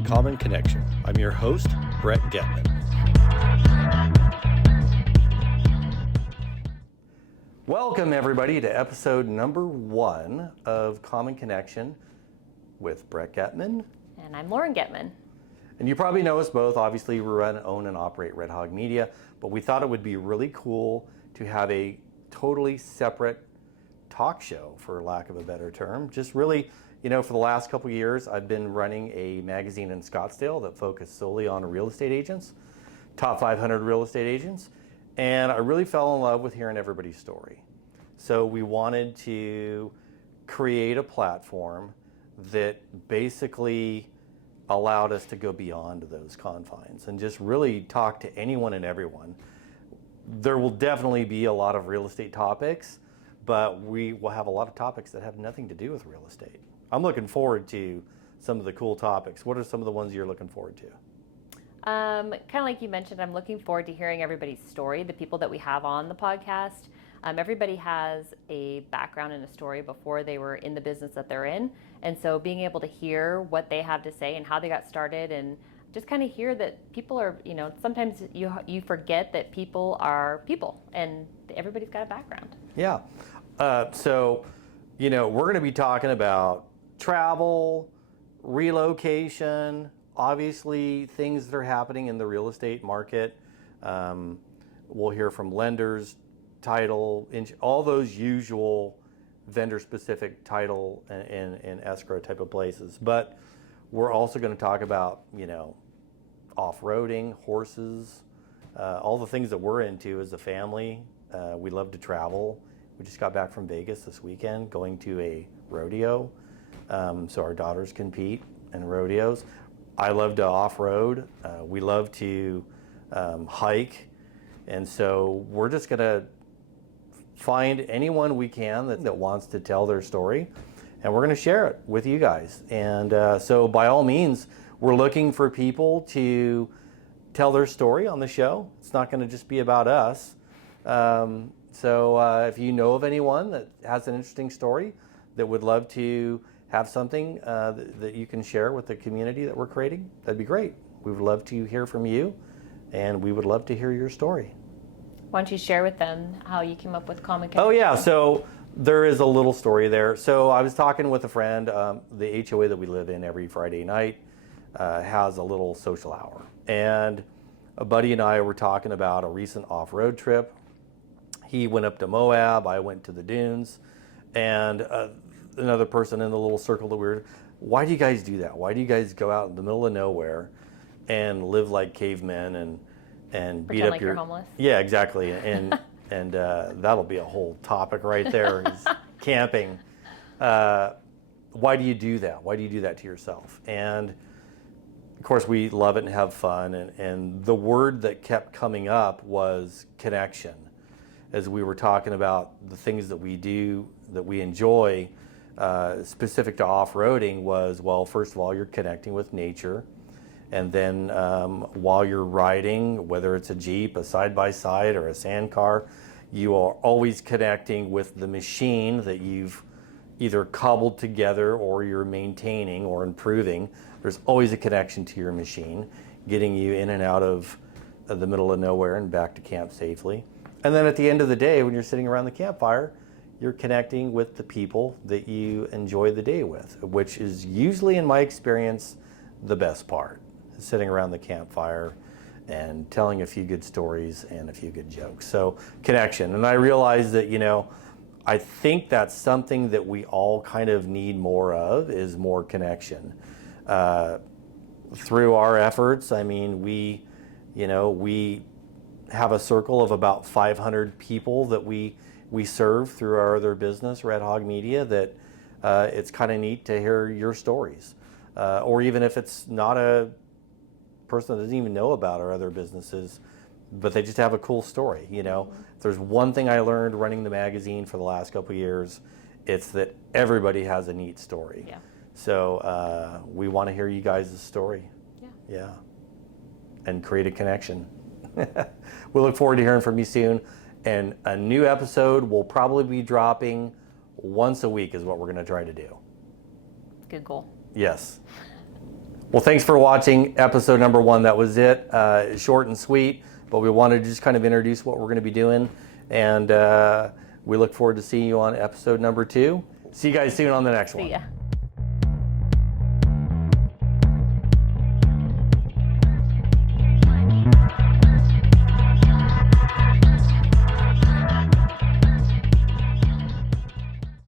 to Common Connection. I'm your host, Red Gettman. Welcome, everybody, to episode number 1 of Common Connection with Brett Gettman. And I'm Lauren Gettman. And you probably know us both. Obviously, we run, own, and operate Red Hog Media, but we thought it would be really cool to have a totally separate talk show, for lack of a better term. Just really, for the last couple of years, I've been running a magazine in Scottsdale that focused solely on real estate agents, top 500 real estate agents, and I really fell in love with hearing everybody's story. So we wanted to create a platform that basically allowed us to go beyond those confines and just really talk to anyone and everyone. There will definitely be a lot of real estate topics, but we will have a lot of topics that have nothing to do with real estate. I'm looking forward to some of the cool topics. What are some of the ones you're looking forward to? Kind of like you mentioned, I'm looking forward to hearing everybody's story, the people that we have on the podcast. Everybody has a background and a story before they were in the business that they're in. And so being able to hear what they have to say and how they got started, and just kind of hear that people are, sometimes you forget that people are people and everybody's got a background. Yeah. So we're going to be talking about travel, relocation, obviously things that are happening in the real estate market. We'll hear from lenders, title, all those usual vendor-specific title and escrow type of places. But we're also going to talk about, off-roading, horses, all the things that we're into as a family. We love to travel. We just got back from Vegas this weekend, going to a rodeo. So our daughters compete in rodeos. I love to off-road. We love to hike. And so we're just going to find anyone we can that wants to tell their story, and we're going to share it with you guys. And so by all means, we're looking for people to tell their story on the show. It's not going to just be about us. So if you know of anyone that has an interesting story that would love to have something that you can share with the community that we're creating, that'd be great. We would love to hear from you, and we would love to hear your story. Why don't you share with them how you came up with Common Connection? Oh yeah, so there is a little story there. So I was talking with a friend. The HOA that we live in every Friday night has a little social hour. And a buddy and I were talking about a recent off-road trip. He went up to Moab, I went to the dunes, and another person in the little circle that we were, why do you guys do that? Why do you guys go out in the middle of nowhere and live like cavemen and Pretend beat up like your... you're homeless? Yeah, exactly. And that'll be a whole topic right there, is camping. Why do you do that? Why do you do that to yourself? And of course, we love it and have fun. And the word that kept coming up was connection. As we were talking about the things that we do, that we enjoy, specific to off-roading was, well, first of all, you're connecting with nature. And then while you're riding, whether it's a Jeep, a side-by-side, or a sand car, you are always connecting with the machine that you've either cobbled together or you're maintaining or improving. There's always a connection to your machine, getting you in and out of the middle of nowhere and back to camp safely. And then at the end of the day, when you're sitting around the campfire, you're connecting with the people that you enjoy the day with, which is usually, in my experience, the best part. Sitting around the campfire and telling a few good stories and a few good jokes. So connection. And I realized that, I think that's something that we all kind of need more of, is more connection. Through our efforts, we have a circle of about 500 people that we serve through our other business, Red Hog Media, that it's kind of neat to hear your stories. Or even if it's not a person that doesn't even know about our other businesses, but they just have a cool story. If there's one thing I learned running the magazine for the last couple of years, it's that everybody has a neat story. Yeah. So we want to hear you guys' story. Yeah. And create a connection. We look forward to hearing from you soon. And a new episode will probably be dropping once a week is what we're going to try to do. Good goal. Yes. Well, thanks for watching episode number 1. That was it. Short and sweet, but we wanted to just kind of introduce what we're going to be doing. And we look forward to seeing you on episode number 2. See you guys soon on the next one. See ya.